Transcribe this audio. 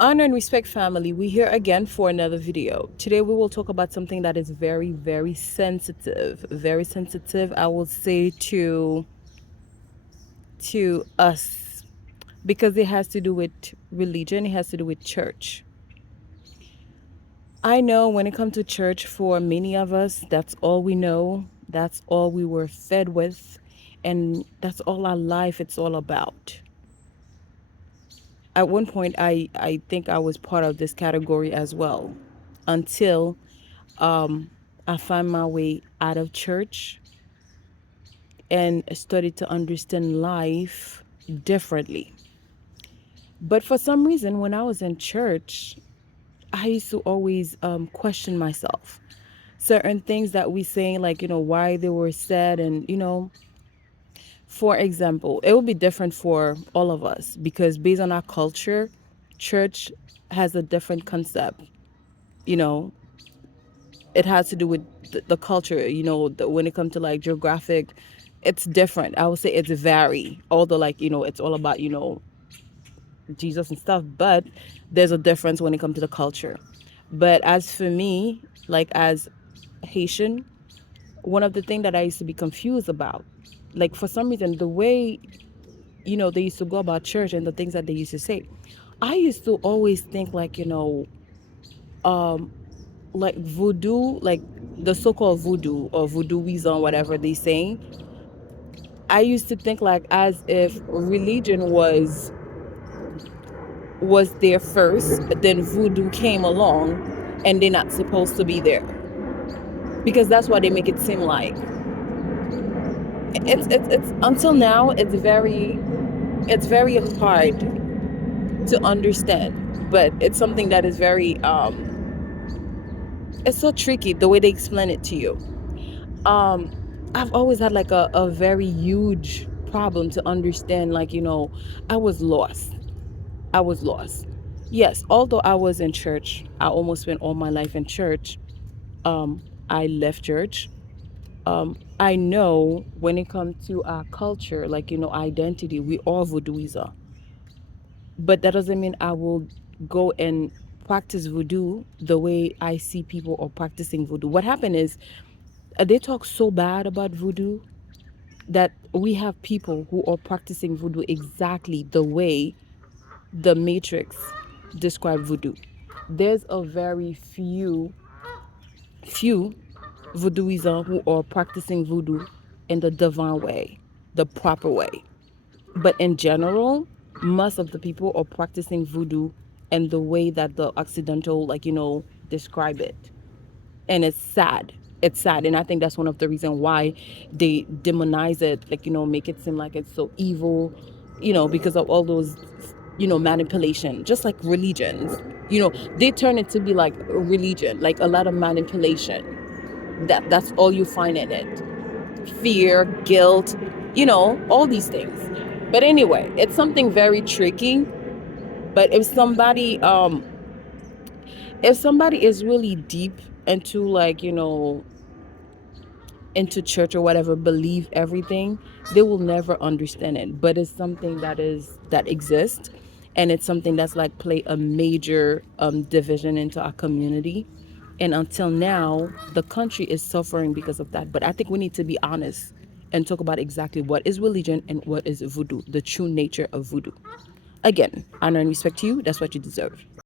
Honor and respect, family. We're here again for another video. Today we will talk about something that is very, very sensitive. Very sensitive, I will say, to us, because it has to do with religion, it has to do with church. I know when it comes to church, for many of us, that's all we know. That's all we were fed with, and that's all our life it's all about. At one point, I think I was part of this category as well, until I found my way out of church and started to understand life differently. But for some reason, when I was in church, I used to always question myself. Certain things that we saying, like, why they were said. And, for example, it will be different for all of us because based on our culture, church has a different concept. You know, it has to do with the culture, when it comes to like geographic, it's different. I would say it's vary, although, like, it's all about, Jesus and stuff, but there's a difference when it comes to the culture. But as for me, like, as Haitian, one of the things that I used to be confused about, like, for some reason, the way, they used to go about church and the things that they used to say, I used to always think, like, like voodoo, like the so-called voodoo or voodooism, whatever they saying. I used to think like as if religion was there first, then voodoo came along, and they're not supposed to be there because that's what they make it seem like. It's until now it's very hard to understand, but it's something that is very it's so tricky the way they explain it to you. um I've always had like a very huge problem to understand, like, I was lost. Yes, although I was in church, I almost spent all my life in church. I left church. I know when it comes to our culture, like, identity, we all voodooizer. But that doesn't mean I will go and practice voodoo the way I see people are practicing voodoo. What happened is, they talk so bad about voodoo that we have people who are practicing voodoo exactly the way the Matrix described voodoo. There's a very few voodooism who are practicing voodoo in the divine way, the proper way. But in general, most of the people are practicing voodoo in the way that the Occidental, like, describe it. And it's sad, and I think that's one of the reasons why they demonize it, like, make it seem like it's so evil, because of all those, manipulation, just like religions. They turn it to be like a religion, like a lot of manipulation. That's all you find in it. Fear, guilt, all these things. But anyway, it's something very tricky. But if somebody is really deep into, like, into church or whatever, believe everything, they will never understand it. But it's something that exists, and it's something that's like play a major division into our community. And until now, the country is suffering because of that. But I think we need to be honest and talk about exactly what is religion and what is voodoo, the true nature of voodoo. Again, honor and respect to you. That's what you deserve.